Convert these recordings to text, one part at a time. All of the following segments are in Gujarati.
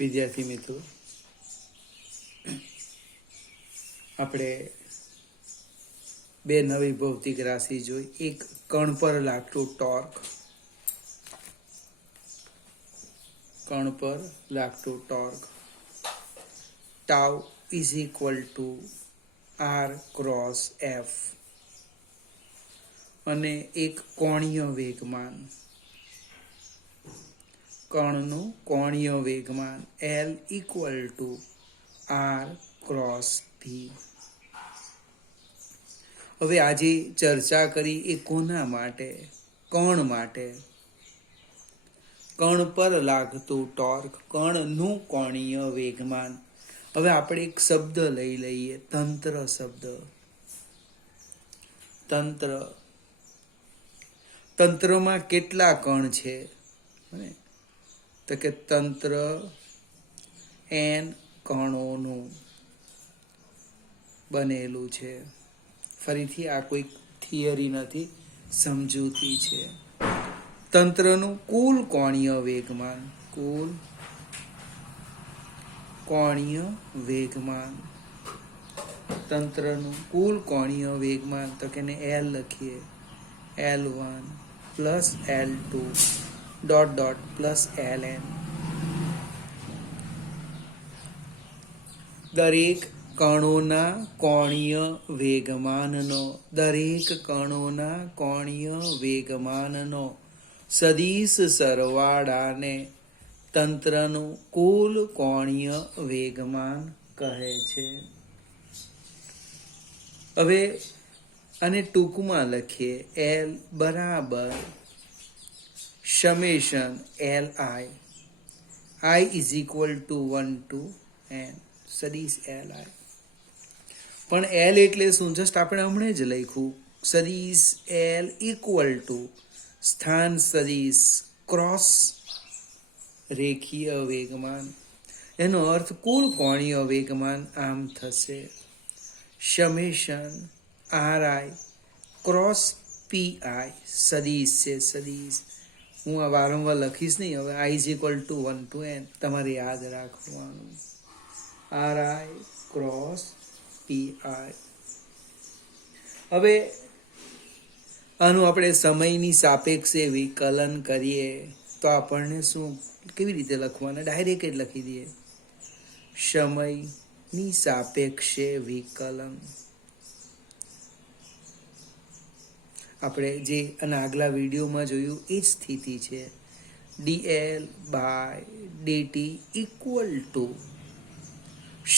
વિદ્યાર્થી મિત્રો, આપણે બે નવી ભૌતિક રાશિ જોઈ. એક કણ પર લાગતું ટોર્ક, કણ પર લાગતું torque tau is equal to R cross F, અને એક કોણીય વેગમાન, કણનું કોણીય વેગમાન L equal to R cross B. હવે આજે ચર્ચા કરી એ કોના માટે? કણ માટે. કણ પર લાગતું ટોર્ક, કણનું કોણીય વેગમાન. હવે આપણે એક શબ્દ લઈ લઈએ, તંત્ર શબ્દ. તંત્ર, તંત્રમાં કેટલા કણ છે? તો કે તંત્ર n કણોનું બનેલું છે. ફરીથી આ કોઈ થિયરી નથી, સમજૂતી છે. તંત્રનું કુલ કોણીય વેગમાન, કુલ કોણીય વેગમાન, તંત્રનું કુલ કોણીય વેગમાન, તો કે L લખીએ, L1 plus L2 dot dot plus Ln. દરેક કણોના કોણીય વેગમાનનો, દરેક કણોના કોણીય વેગમાનનો સદિશ સરવાળાને તંત્રનું કુલ કોણીય વેગમાન કહે છે. હવે આને ટૂંકમાં લખીએ, L બરાબર summation Li, I is equal to 1 to n, સદિશ Li. પણ L એટલે શું? જસ્ટ આપણે હમણાં જ લખ્યું, સદિશ L ઇક્વલ ટુ સ્થાન સદિશ ક્રોસ રેખીય વેગમાન. એનો અર્થ કુલ કોણીય વેગમાન આમ થશે, સમેશન Ri ક્રોસ Pi, સદિશ છે, સદિશ. હું આ વારંવાર લખીશ નહીં. હવે I is equal to 1 to n તમારે યાદ રાખવાનું, Ri ક્રોસ Pi. હવે આનું આપણે સમયની સાપેક્ષે વિકલન કરીએ તો આપણને શું, કેવી રીતે લખવાના? ડાયરેક્ટ જ લખી દઈએ, સમયની સાપેક્ષે વિકલન. આપણે જે અને આગલા વિડીયોમાં જોયું એ જ સ્થિતિ છે. dl by dt equal to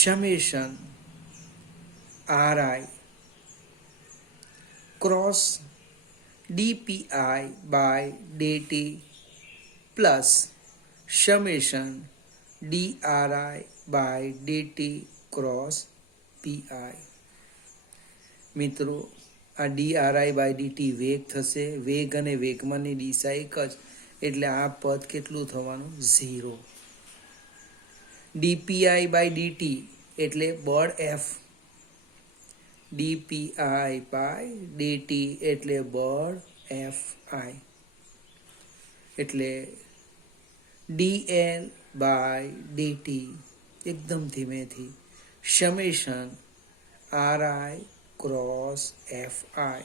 summation Ri cross dpi by dt plus summation dri by dt cross pi. મિત્રો, આ dri બાય dt વેગ થશે, વેગ અને વેગમાનની દિશા એક જ, એટલે આ પદ કેટલું થવાનું? 0. dpi બાય dt એટલે બળ F, dpi બાય dt એટલે બળ Fi, એટલે dl બાય dt એકદમ ધીમેથી summation Ri cross Fi,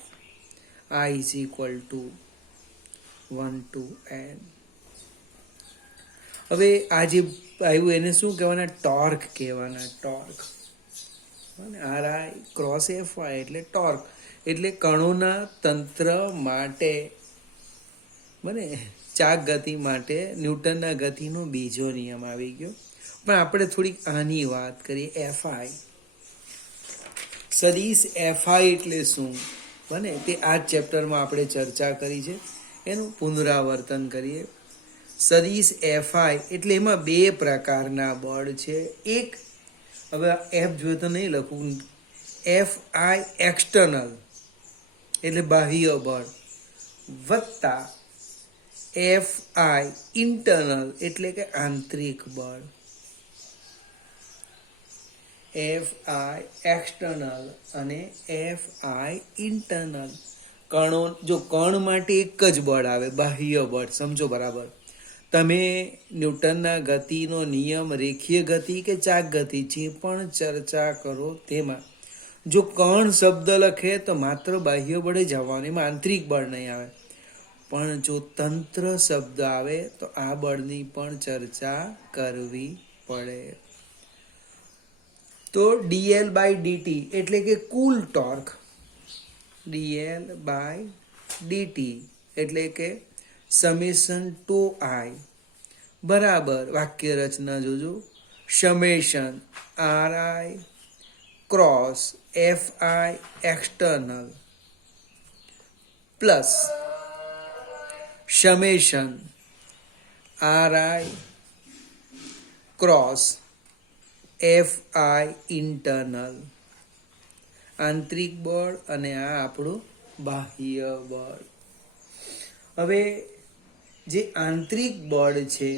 I is equal to 1 to n. હવે આ જે આવ્યું એને શું કહેવાના? ટોર્ક કહેવાના, ટોર્ક. Ri ક્રોસ Fi એટલે ટોર્ક, એટલે કણોના તંત્ર માટે બને ચાક ગતિ માટે ન્યૂટનના ગતિનો બીજો નિયમ આવી ગયો. પણ આપણે થોડીક આની વાત કરીએ, Fi. સદિશ Fi એટલે શું બને તે આ ચેપ્ટરમાં આપણે ચર્ચા કરી છે, એનું પુનરાવર્તન કરીએ. સદિશ Fi એટલે એમાં બે પ્રકારના બળ છે. એક, હવે F જોઈએ તો નહીં લખું, Fi એક્સટર્નલ એટલે બાહ્ય બળ, વત્તા Fi ઇન્ટરનલ એટલે કે આંતરિક બળ. Fi એક્સટર્નલ અને Fi ઇન્ટરનલ. કણો, જો કણ માટે એક જ બળ આવે, બાહ્ય બળ, સમજો બરાબર. તમે ન્યૂટનના ગતિનો નિયમ, રેખીય ગતિ કે ચાક ગતિ જે પણ ચર્ચા કરો તેમાં જો કણ શબ્દ લખે તો માત્ર બાહ્ય બળે જ આવવાનું, એમાં આંતરિક બળ નહીં આવે. પણ જો તંત્ર શબ્દ આવે તો આ બળની પણ ચર્ચા કરવી પડે. તો dl બાય dt એટલે કે કુલ ટોર્ક, dl બાય dt એટલે કે સમેશન ટુ i બરાબર, વાક્ય રચના જોજો, summation ri cross fi external plus summation ri cross fi internal. આંતરિક બળ અને આ આપણું બાહ્ય બળ. હવે જે આંતરિક બળ છે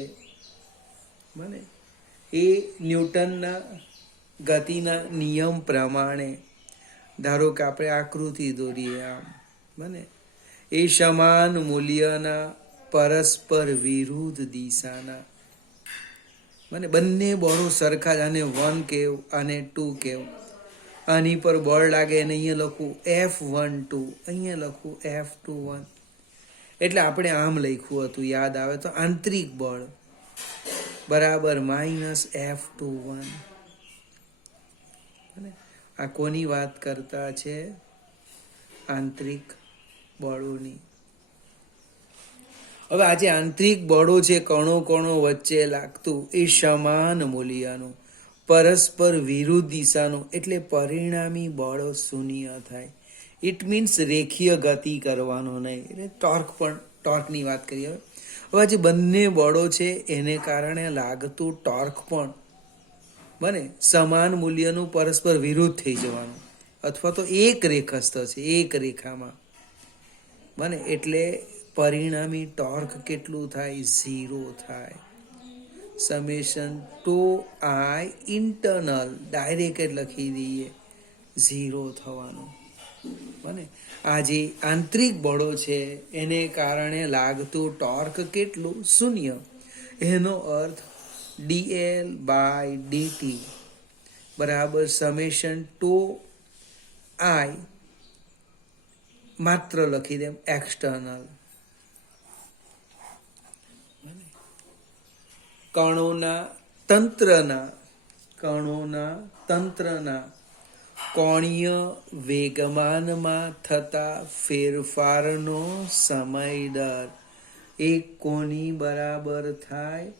બને એ ન્યૂટનના ગતિના નિયમ પ્રમાણે, ધારો કે આપણે આકૃતિ દોરીએ આમ બને, એ સમાન મૂલ્યના પરસ્પર વિરુદ્ધ દિશાના બને બંને બળો સરખા જ, આને 1 કેવ અને 2 કેવ. આની પર બળ લાગે અને અહીંયા લખું F12, અહીંયા લખું F21. એટલે આપણે આમ લખ્યું હતું, યાદ આવે તો, આંતરિક બળ બરાબર -F21. આ કોની વાત કરતા છે? આંતરિક બળોની. હવે આ જે આંતરિક બળો છે કણો કણો વચ્ચે લાગતું, એ સમાન મૂલ્યનું પરસ્પર વિરુદ્ધ દિશાનું, એટલે પરિણામી બળ શૂન્ય થાય. ઇટ મીન્સ રેખીય ગતિ કરવાનો નહીં. એટલે ટોર્કની વાત કરીએ. હવે જે બંને બળો છે એને કારણે લાગતું ટોર્ક પણ બને સમાન મૂલ્યનું પરસ્પર વિરુદ્ધ થઈ જવાનું, અથવા તો એક રેખસ્થ છે, એક રેખામાં બને, એટલે પરિણામી ટોર્ક કેટલું થાય? 0 થાય. Summation tau i internal direct લખી દઈએ, 0 થવાનું બને. આ જે આંતરિક બળો છે એને કારણે લાગતું ટોર્ક કેટલું? 0. એનો અર્થ dl બાય dt બરાબર સમેશન ટુ i, માત્ર લખી દે એક્સટર્નલ. કણોના તંત્રના કોણીય વેગમાનમાં થતા ફેરફારનો સમય દર એક કોની બરાબર થાય?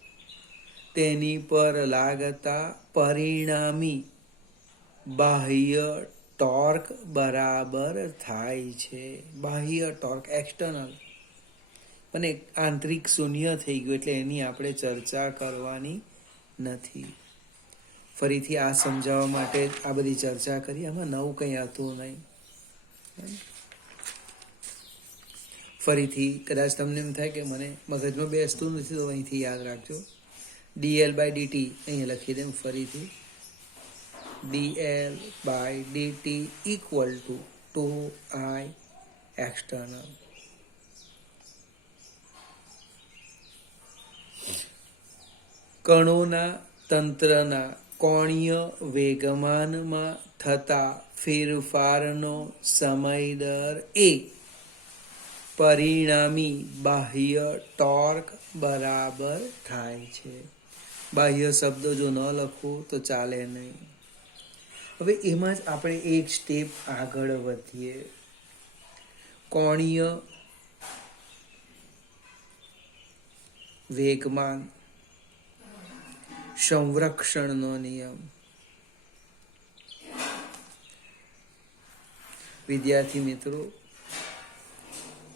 તેની પર લાગતા પરિણામી બાહ્ય ટોર્ક બરાબર થાય છે. બાહ્ય ટોર્ક એક્સટર્નલ અને આંતરિક શૂન્ય થઈ ગયું, એટલે એની આપણે ચર્ચા કરવાની નથી. ફરીથી આ સમજાવવા માટે આ બધી ચર્ચા કરી, આમાં નવું કંઈ હતું નહીં. ફરીથી કદાચ તમને એમ થાય કે મને મગજમાં બેસતું નથી, તો અહીંથી યાદ રાખજો. dl બાય dt અહીંયા લખી દે ફરીથી, dl by dt equal to 2i external. કણોના તંત્રના કોણીય વેગમાનમાં થતા ફેરફારનો સમય દર એ પરિણામી બાહ્ય ટોર્ક બરાબર થાય છે. બાહ્ય શબ્દો જો ન લખો તો ચાલે નહીં. હવે એમાં જ આપણે એક સ્ટેપ આગળ વધીએ. કોણીય વેગમાન સંરક્ષણનો નિયમ. વિદ્યાર્થી મિત્રો,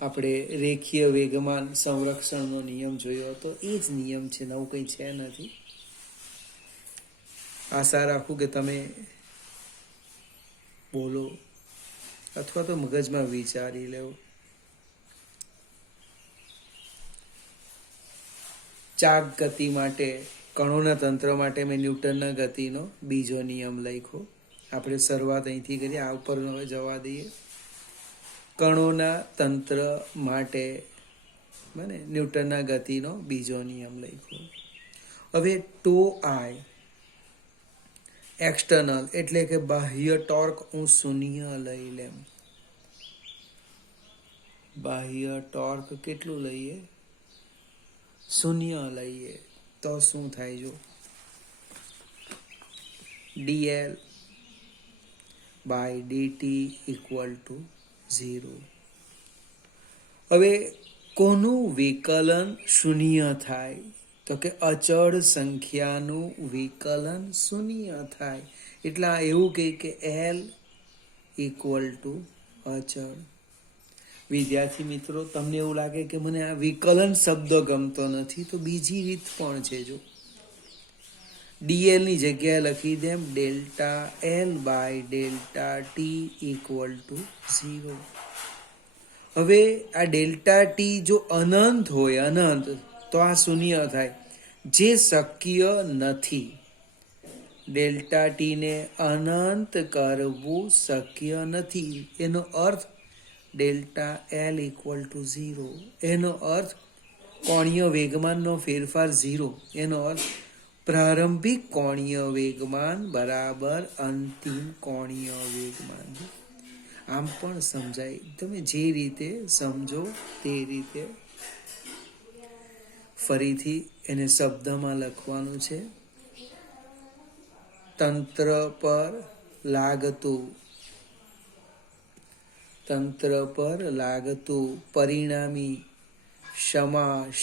આપણે રેખીય વેગમાન સંરક્ષણનો નિયમ જોયો હતો. એ જ નિયમ છે, નવું કંઈ છે નથી. આશા રાખું કે તમે બોલો અથવા તો મગજમાં વિચારી લેવો. ચાક ગતિ માટે, કણોના તંત્ર માટે મેં ન્યૂટનના ગતિનો બીજો નિયમ લખ્યો. આપણે શરૂઆત અહીંથી કરીએ, આ ઉપર હવે જવા દઈએ. કણોના તંત્ર માટે બને ન્યૂટનના ગતિનો બીજો નિયમ લખ્યો. હવે ટો આઈ એક્સટર્નલ એટલે કે બાહ્ય ટોર્ક હું શૂન્ય લઈ લેમ. બાહ્ય ટોર્ક કેટલું લઈએ? શૂન્ય લઈએ તો શું થાય? જો dl by dt equal to 0. હવે કોનું વિકલન શૂન્ય થાય? તો કે અચળ સંખ્યાનું વિકલન શૂન્ય થાય. એટલે એવું કહે કે l ઇક્વલ ટુ અચળ. વિદ્યાર્થી મિત્રો, તમને એવું લાગે કે મને આ વિકલન શબ્દ ગમતો નથી, તો બીજી રીત પણ છે. જો dl ની જગ્યાએ લખી દેમ delta l by delta t equal to 0. હવે આ ડેલ્ટા t જો અનંત હોય, અનંત, તો આ શૂન્ય થાય, જે શક્ય નથી. ડેલ્ટા t ને અનંત કરવું શક્ય નથી. એનો અર્થ ડેલ્ટા l ઇક્વલ ટુ 0. એનો અર્થ કોણીય વેગમાનનો ફેરફાર 0. એનો અર્થ પ્રારંભિક કોણીય વેગમાન બરાબર અંતિમ કોણીય વેગમાન. આમ પણ સમજાય, તમે જે રીતે સમજો તે રીતે. ફરીથી એને શબ્દમાં લખવાનું છે. તંત્ર પર લાગતું પરિણામી સમાસ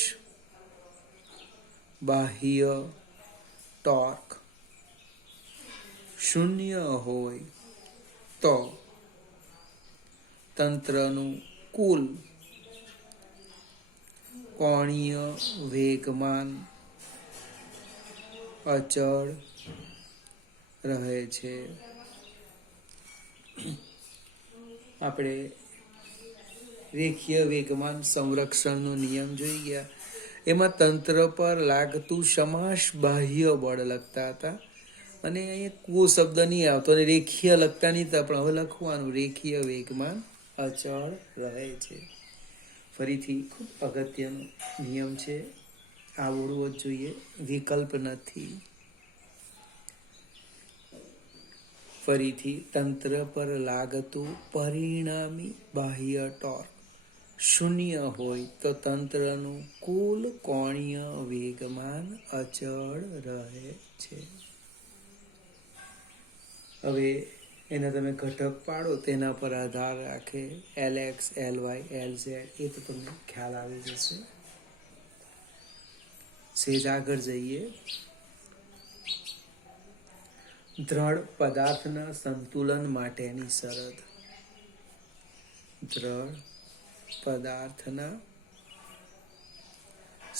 બાહ્ય ટોર્ક શૂન્ય હોય તો તંત્રનું કુલ કોણીય વેગમાન અચળ રહે છે. આપણે રેખીય વેગમાન સંરક્ષણનો નિયમ જોઈ ગયા. એમાં તંત્ર પર લાગતું સમાસ બાહ્ય બળ લખતા હતા, અને અહીંયા કોઈ શબ્દ નહીં આવતો, અને રેખીય લખતા નહીં હતા, પણ હવે લખવાનું રેખીય વેગમાન અચળ રહે છે. ફરીથી ખૂબ અગત્યનો નિયમ છે, આવડવો જ જોઈએ, વિકલ્પ નથી. ફરીથી તંત્ર પર લાગતું પરિણામી બાહ્ય ટોર્ક શૂન્ય હોય તો તંત્રનું કુલ કોણીય વેગમાન અચળ રહે છે. હવે એના તમે ઘટક પાડો, તેના પર આધાર રાખે Lx, Ly, Lz, એ તો તમને ખ્યાલ આવી જશે. સેજ આગળ જઈએ. દ્રઢ પદાર્થના સંતુલન માટેની શરત. દ્રઢ પદાર્થના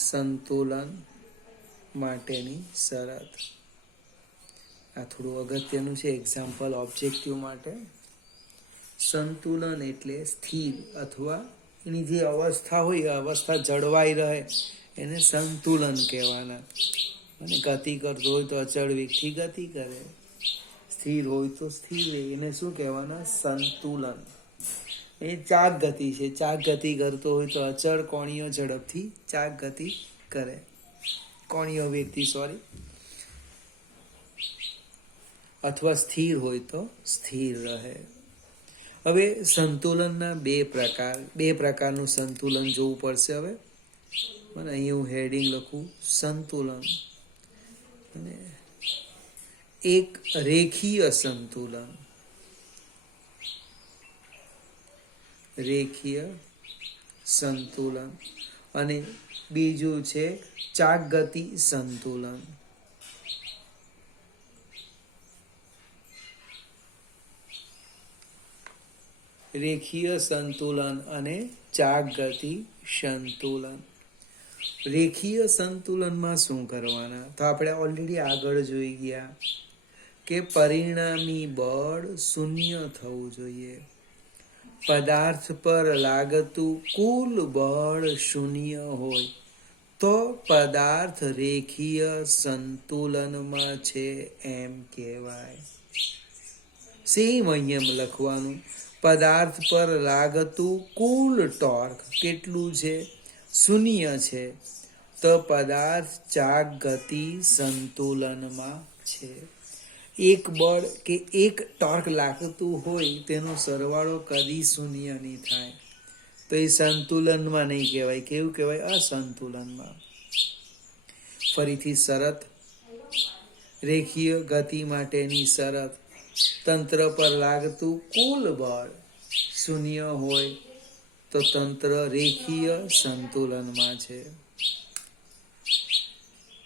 સંતુલન માટેની શરત. આ થોડું અગત્યનું છે, એક્ઝામ્પલ ઓબ્જેક્ટિવ માટે. સંતુલન એટલે સ્થિર અથવા એની જે અવસ્થા હોય, અવસ્થા જળવાઈ રહે, એને સંતુલન કહેવાના. અને ગતિ કરતો હોય તો અચળ વેગથી ગતિ કરે, સ્થિર હોય તો સ્થિર રહે, એને શું કહેવાના? સંતુલન. એ ચાક ગતિ છે, ચાક ગતિ કરતો હોય તો અચળ કોણીય ઝડપથી ચાક ગતિ કરે, કોણીય વેગથી, સોરી. અથવા સ્થિર હોય તો સ્થિર રહે. હવે સંતુલનના બે પ્રકારનું સંતુલન જોવું પડશે. હવે મને અહીં હું હેડિંગ લખું સંતુલન, અને એક રેખીય સંતુલન. રેખીય સંતુલન અને બીજું છે ચાકગતિ સંતુલન. રેખીય સંતુલન અને ચાકગતિ સંતુલન. રેખીય સંતુલનમાં શું કરવાના? તો આપણે ઓલરેડી આગળ જોઈ ગયા કે પરિણામી બળ શૂન્ય થવું જોઈએ. પદાર્થ પર લાગતું કુલ બળ શૂન્ય હોય તો પદાર્થ રેખીય સંતુલનમાં છે એમ કહેવાય. સેમ અહીંયા લખવાનું, પદાર્થ પર લાગતું કુલ ટોર્ક કેટલું છે? શૂન્ય છે તો પદાર્થ ચાક ગતિ સંતુલનમાં છે. એક બળ કે એક ટોર્ક લાગતું હોય તેનો સરવાળો કદી શૂન્ય નહીં થાય, તો એ સંતુલનમાં નહીં કહેવાય. કેવું કહેવાય? અસંતુલનમાં. ફરીથી શરત, રેખીય ગતિ માટેની શરત, તંત્ર પર લાગતું કુલ બળ શૂન્ય હોય તો તંત્ર રેખીય સંતુલનમાં છે.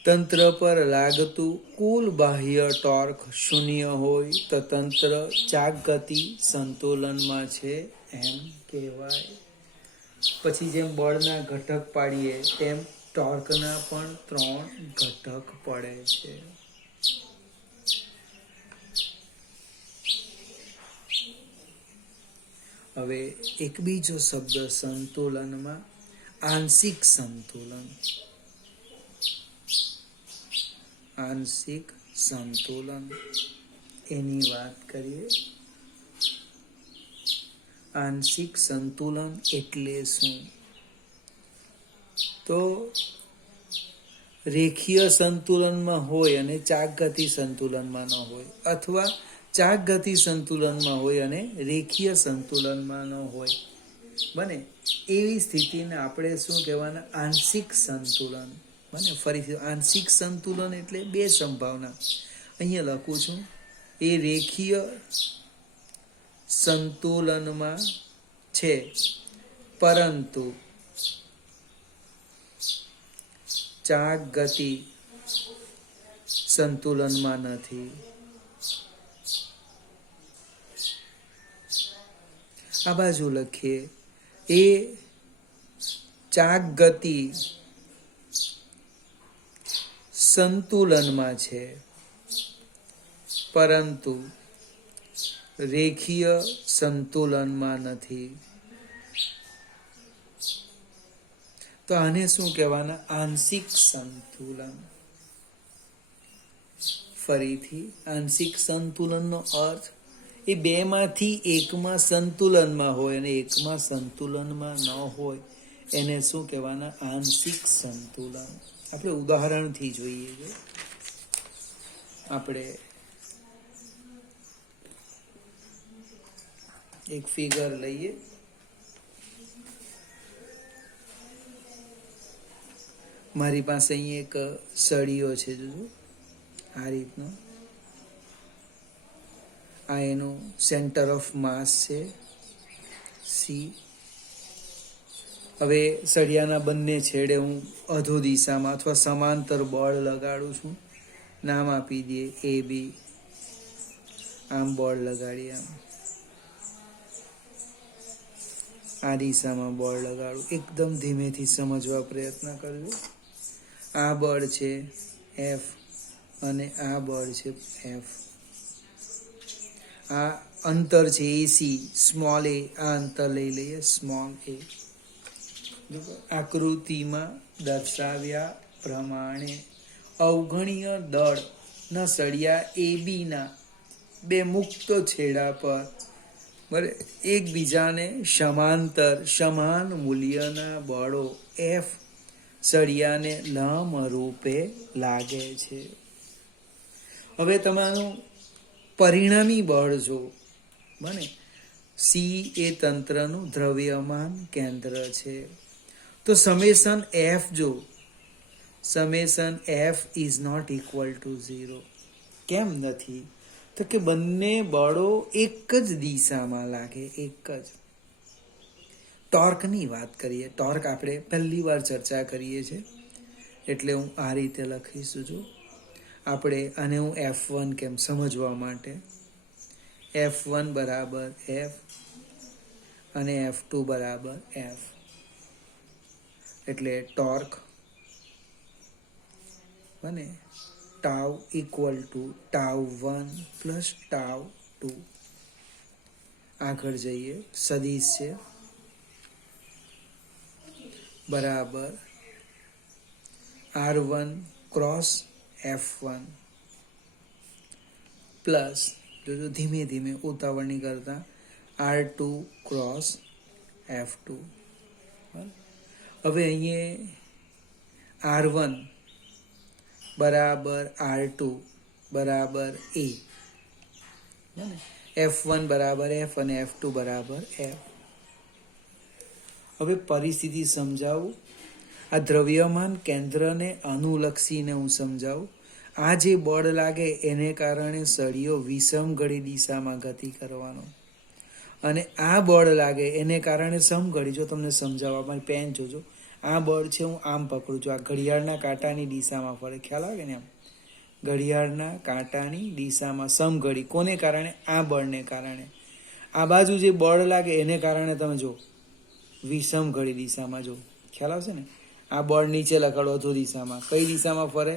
તંત્ર પર લાગતું કુલ બાહ્ય ટોર્ક શૂન્ય હોય તો તંત્ર ચાક ગતિ સંતુલનમાં છે એમ કહેવાય. પછી જેમ બળના ઘટક પાડીએ તેમ ટોર્કના પણ 3 ઘટક પડે છે. હવે એક બીજો શબ્દ સંતુલનમાં, આંશિક સંતુલન. આંશિક સંતુલન એની વાત કરીએ. આંશિક સંતુલન એટલે શું? તો રેખીય સંતુલનમાં હોય અને ચાક ગતિ સંતુલનમાં ન હોય, અથવા ચાક ગતિ સંતુલનમાં હોય અને રેખીય સંતુલનમાં ન હોય, બને એવી સ્થિતિને આપણે શું કહેવાના? આંશિક સંતુલન. બને ફરીથી આંશિક સંતુલન એટલે 2 સંભાવના. અહીંયા લખું છું, એ રેખીય સંતુલનમાં છે પરંતુ ચાક ગતિ સંતુલનમાં નથી. આ બાજુ લખીએ, એ ચાક ગતિ સંતુલનમાં છે પરંતુ રેખીય સંતુલનમાં નથી. તો આને શું કહેવાના? આંશિક સંતુલન. ફરીથી આંશિક સંતુલનનો અર્થ એ 2 માંથી એકમાં સંતુલનમાં હોય અને એકમાં સંતુલનમાં ન હોય, એને શું કહેવાના? આંશિક સંતુલન. આપણે ઉદાહરણથી જોઈએ. આપણે એક ફિગર લઈએ. મારી પાસે અહીં એક સળિયો છે, જોજો આ રીતનો. આ એનું સેન્ટર ઓફ માસ છે, સી. હવે સળિયાના બંને છેડે હું અધો દિશામાં અથવા સમાંતર બળ લગાડું છું. નામ આપી દઈએ AB. આમ બળ લગાડીએ, આમ આ દિશામાં બળ લગાડું. એકદમ ધીમેથી સમજવા પ્રયત્ન કરજો. આ બળ છે F અને આ બળ છે F. આ અંતર છે AC, સ્મોલ a. આ અંતર લઈ લઈએ, સ્મોલ a. આકૃતિમાં દર્શાવ્યા પ્રમાણે અવગણીય દળના સળિયા AB ના 2 મુક્ત છેડા પર એકબીજાને સમાંતર સમાન મૂલ્યના બળો F સળિયાને લંબ રૂપે લાગે છે. હવે તમારું પરિણામી બળ જો, બને C એ તંત્રનું દ્રવ્યમાન કેન્દ્ર છે. તો સમેશન F જો, summation F is not equal to 0. કેમ નથી? તો કે બંને બળો એક જ દિશામાં લાગે, એક જ. ટોર્કની વાત કરીએ. ટોર્ક આપણે પહેલી વાર ચર્ચા કરીએ છીએ, એટલે હું આ રીતે લખીશું. જો આપણે આને હું F1 કેમ સમજવા માટે, F1 બરાબર F અને F2 બરાબર F. એટલે ટોર્ક બને tau equal to tau one plus ટાઉ2. આગળ જઈએ, સદિશ છે બરાબર R1 ક્રોસ F1 પ્લસ, જો ધીમે ધીમે ઉતાવળની કરતા, R2 ક્રોસ F2. હવે અહીંયા R1 બરાબર R2 બરાબર A, F1 બરાબર F અને F2 બરાબર F. હવે પરિસ્થિતિ સમજાવું. આ દ્રવ્યમાન કેન્દ્રને અનુલક્ષીને હું સમજાવું. આ જે બળ લાગે એને કારણે સળિયો વિષમઘડી દિશામાં ગતિ કરવાનો, અને આ બળ લાગે એને કારણે સમઘડી. જો તમને સમજાવવા, મારી પેન જોજો. આ બળ છે, હું આમ પકડું છું, આ ઘડિયાળના કાંટાની દિશામાં ફરે. ખ્યાલ આવે ને? આમ ઘડિયાળના કાંટાની દિશામાં સમઘડી. કોને કારણે? આ બળને કારણે. આ બાજુ જે બળ લાગે એને કારણે તમે જો વિષમઘડી દિશામાં. જો ખ્યાલ આવશે ને? આ બળ નીચે લખાડો અધો દિશામાં. કઈ દિશામાં ફરે?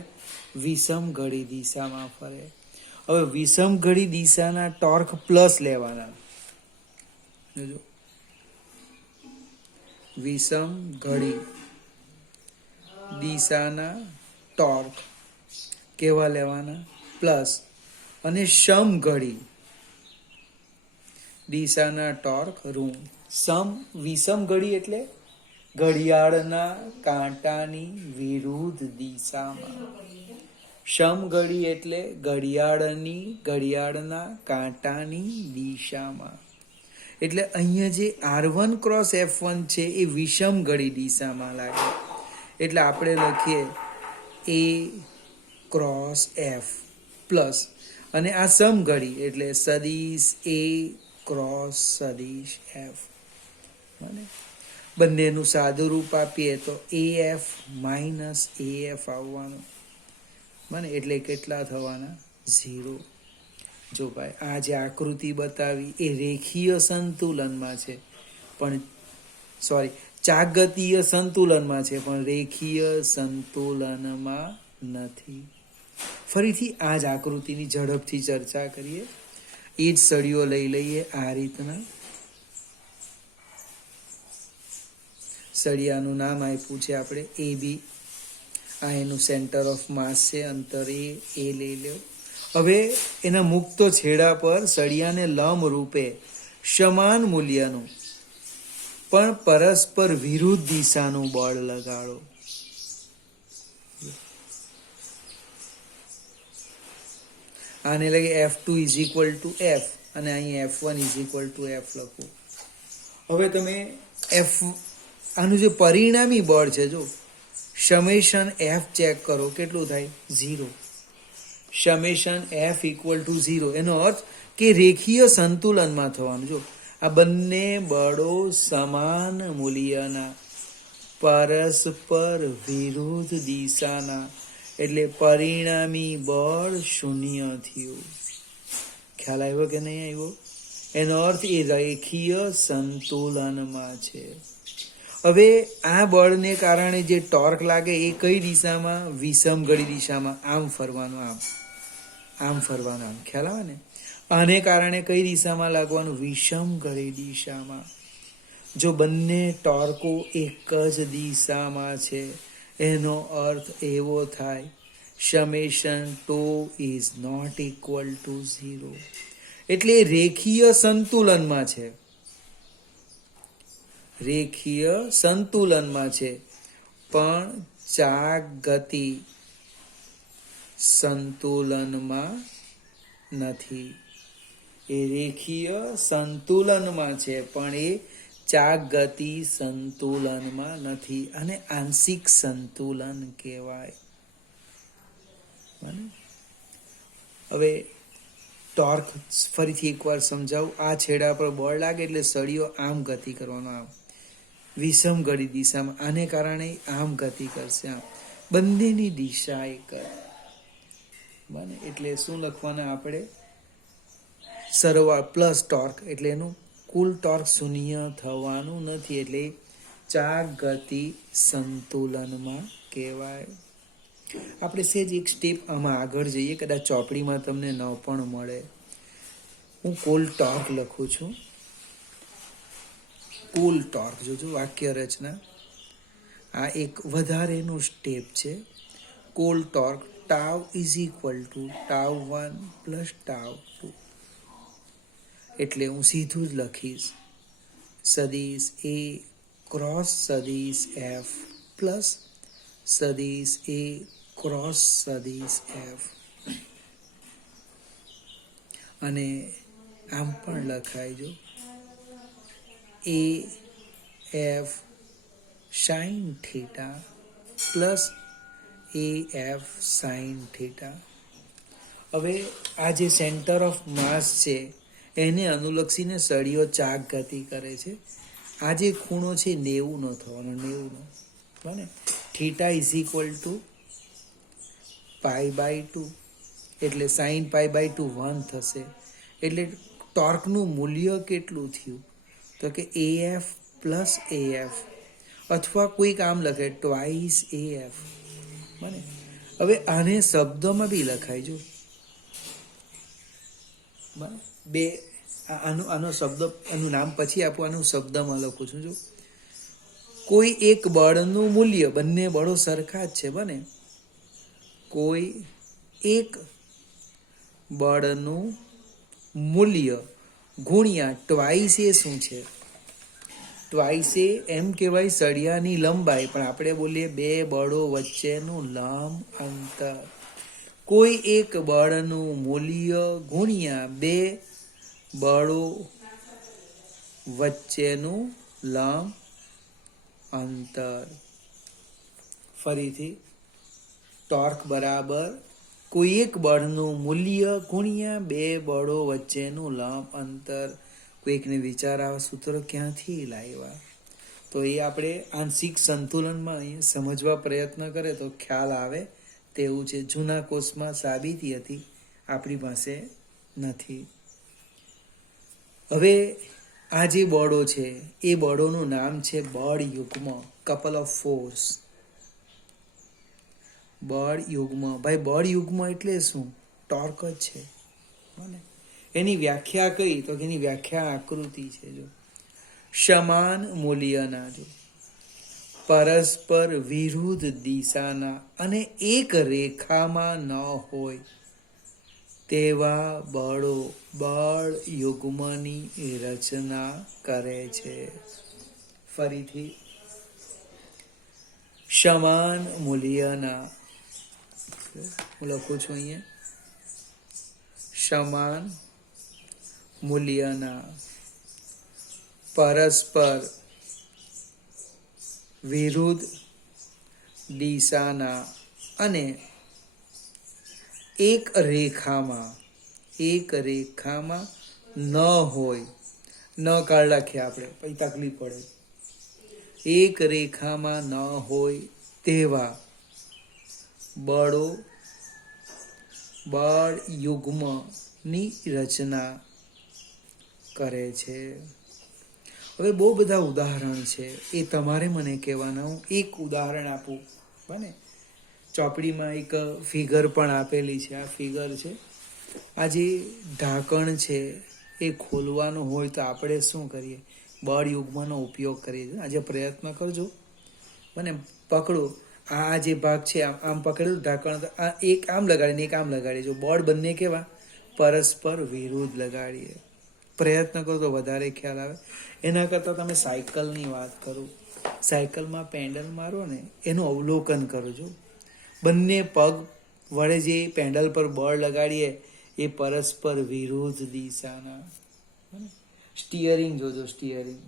વિષમઘડી દિશામાં ફરે. હવે વિષમઘડી દિશાના ટોર્ક પ્લસ લેવાના. જો વિષમઘડી દિશાના ટોર્ક કેવા લેવાના? પ્લસ. અને સમઘડી દિશાના ટોર્ક ઋણ. વિષમઘડી એટલે ઘડિયાળના કાંટાની વિરુદ્ધ દિશામાં. સમઘડી એટલે ઘડિયાળના કાંટાની દિશામાં. એટલે અહીંયા જે R1 ક્રોસ F1 છે એ વિષમઘડી દિશામાં લાગે. એટલે આપણે લખીએ A ક્રોસ F પ્લસ, અને આ સમઘડી એટલે સદિશ A ક્રોસ સદિશ F. બંનેનું સાદું રૂપ આપીએ તો AF માઇનસ AF આવવાનું. એટલે કેટલા થવાના? 0. જો ભાઈ, આ જે આકૃતિ બતાવી એ રેખીય સંતુલનમાં છે, પણ ચાગતીય સંતુલનમાં છે, પણ રેખીય સંતુલનમાં નથી. ફરીથી આ જ આકૃતિની ઝડપથી ચર્ચા કરીએ. એ જ સળીઓ લઈ લઈએ. આ રીતના સળિયાનું નામ આપ્યું છે આપણે AB. આ એનું સેન્ટર ઓફ માસ છે, અંતર એ લઈ લો. હવે એના મુક્ત છેડા પર સળિયાને લંબ રૂપે સમાન મૂલ્યનું પણ પરસ્પર વિરુદ્ધ દિશાનું બળ લગાડો. આને લગે F2 is equal two F, અને અહીં F1 is equal two F લખો. હવે તમે આનું જે પરિણામી બળ છે, જો સમેશન F ચેક કરો, કેટલું થાય? 0. Summation F equal to 0. એનો અર્થ કે રેખીય સંતુલનમાં થવાનું. જો આ બંને બળો સમાન મૂલ્યના પરસ્પર વિરુદ્ધ દિશાના, એટલે પરિણામી બળ 0 થયું. ખ્યાલ આવ્યો કે નહીં આવ્યો? એનો અર્થ એ રેખીય સંતુલનમાં છે. હવે આ બળને કારણે જે ટોર્ક લાગે એ કઈ દિશામાં? વિષમઘડી દિશામાં. આમ ફરવાનું, આમ ફરવાનું, આમ. ખ્યાલ આવે ને? આને કારણે કઈ દિશામાં લાગવાનું? વિષમઘડી દિશામાં. જો બંને ટોર્કો એક જ દિશામાં છે એનો અર્થ એવો થાય summation 2 is not equal to 0. એટલે રેખીય સંતુલનમાં છે. રેખીય સંતુલનમાં છે, પણ ચાગતી સંતુલનમાં નથી. એ રેખીય સંતુલનમાં છે, પણ એ ચાગતી સંતુલનમાં નથી, અને આંશિક સંતુલન કહેવાય. હવે ટોર્ક ફરીથી એકવાર સમજાવું. આ છેડા પર બળ લાગે એટલે સળિયો આમ ગતિ કરવાનો, આમ વિષમઘડી દિશામાં. આને કારણે આમ ગતિ કરશે, આમ. બંનેની દિશા એક. એટલે શું લખવાના આપણે? સરવાળ પ્લસ ટોર્ક, એટલે એનું કુલ ટોર્ક 0 થવાનું નથી. એટલે ચાગતી સંતુલનમાં કહેવાય. આપણે સેજ એક સ્ટેપ આમાં આગળ જઈએ, કદાચ ચોપડીમાં તમને ન પણ મળે. હું કુલ ટોર્ક લખું છું. કુલ ટોર્ક જોજો, વાક્ય રચના. આ એક વધારેનું સ્ટેપ છે. કુલ torque tau is equal to tau one plus tau two. એટલે હું સીધું જ લખીશ સદિશ A ક્રોસ સદિશ એફ પ્લસ સદિશ એ ક્રોસ સદિશ એફ. અને આમ પણ લખાય જો એ એફ સાઇન થીટા પ્લસ એ એફ સાઇન થીટા. હવે આ જે સેન્ટર ઓફ માસ છે એને અનુલક્ષીને સળીઓ ચાક ગતિ કરે છે. આ જે ખૂણો છે 90 નો થવાનો, 90 નો. બને થીટા ઇઝ ઇક્વલ ટુ π/2 એટલે sin π/2 1 થશે. એટલે ટોર્કનું મૂલ્ય કેટલું થયું તો કે AF પ્લસ AF, અથવા કોઈક આમ લખે ટ્વાઇસ AF. બને હવે આને શબ્દોમાં બી લખાય જો બે આનો શબ્દ, એનું નામ પછી આપું, આનું શબ્દમાં લખું છું જો. કોઈ એક બળનું મૂલ્ય, બંને બળો સરખા જ છે. બને કોઈ એક બળનું મૂલ્ય ગુણ્યા ટ્વાઇસ એ શું છે? ટ્વાઇસ એ એમ કહેવાય સળિયાની લંબાઈ, પણ આપણે બોલીએ બે બળો વચ્ચેનું લંબ અંતર. કોઈ એક બળનું મૂલ્ય ગુણ્યા બે બળો વચ્ચેનું લંબ અંતર. ફરીથી, ટોર્ક બરાબર કોઈ એક બળનું મૂલ્ય ગુણ્યા બે બળો વચ્ચેનું લંબ અંતર. કોઈકને વિચાર આવે સૂત્ર ક્યાંથી લાવ્યા, તો એ આપણે આંશિક સંતુલનમાં અહીંયા સમજવા પ્રયત્ન કરે તો ખ્યાલ આવે તેવું છે. જૂના કોર્સમાં સાબિતી હતી, આપણી પાસે નથી. હવે આ જે બળો છે એ બળોનું નામ છે બળ યુગ્મ, કપલ ઓફ ફોર્સ. બળ યુગ્મ. ભાઈ બળ યુગ્મ એટલે શું? ટોર્ક જ છે. બને એની વ્યાખ્યા કઈ તો કે એની વ્યાખ્યા આકૃતિ છે જો. સમાન મૂલ્યના જો પરસ્પર વિરુદ્ધ દિશાના અને એક રેખામાં ન હોય તેવા બળો બળ યુગ્મની રચના કરે છે. ફરીથી, સમાન મૂલ્યના, હું લખું છું અહીંયા, સમાન મૂલ્યના પરસ્પર વિરુદ્ધ દિશાના અને એક રેખામાં ન હોય, ન કાળ રાખીએ આપણે પછી તકલીફ પડે. એક રેખામાં ન હોય તેવા બળો બળ યુગ્મની રચના કરે છે. હવે બહુ બધા ઉદાહરણ છે, એ તમારે મને કહેવાના. હું એક ઉદાહરણ આપું. બને ચોપડીમાં એક ફિગર પણ આપેલી છે. આ ફિગર છે. આ જે ઢાંકણ છે એ ખોલવાનું હોય તો આપણે શું કરીએ? બળ યુગ્મનો ઉપયોગ કરીએ. આજે પ્રયત્ન કરજો. બને પકડો, આ જે ભાગ છે આમ પકડેલું ઢાંકણ, આ એક આમ લગાડીને એક આમ લગાડીએ. જો બળ બંને કેવા પરસ્પર વિરુદ્ધ લગાડીએ. પ્રયત્ન કરો તો વધારે ખ્યાલ આવે. એના કરતાં તમે સાયકલની વાત કરો, સાયકલમાં પેન્ડલ મારો ને એનું અવલોકન કરજો. બંને પગ વડે જે પેન્ડલ પર બળ લગાડીએ એ પરસ્પર વિરુદ્ધ દિશાના. સ્ટીયરિંગ જોજો, સ્ટીયરિંગ.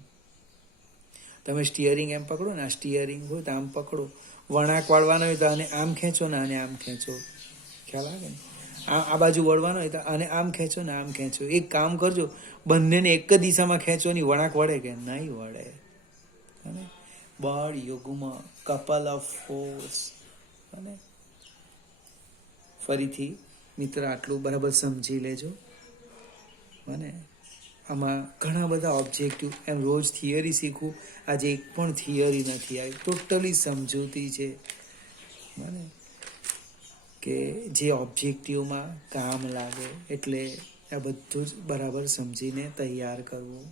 તમે સ્ટીયરિંગ એમ પકડો ને, આ સ્ટીયરિંગ હોય તો આમ પકડો, વળાંક વાળવાનો હોય તો આને આમ ખેંચો ને આને આમ ખેંચો. ખ્યાલ આવે ને? આ બાજુ વળવાનો હોય તો આને આમ ખેંચો ને આમ ખેંચો. એક કામ કરજો, બંનેને એક જ દિશામાં ખેંચો ની વળાંક વળે કે નહીં વળે. બળ યુગ્મ, કપલ ઓફ ફોર્સ. અને ફરીથી મિત્ર આટલું બરાબર સમજી લેજો. અને આમાં ઘણા બધા ઓબ્જેક્ટિવ, એમ રોજ થિયરી શીખવું, આજે એક પણ થિયરી નથી આવી, ટોટલી સમજૂતી છે. બને કે જે ઓબ્જેક્ટિવમાં કામ લાગે, એટલે આ બધું જ બરાબર સમજીને તૈયાર કરવું.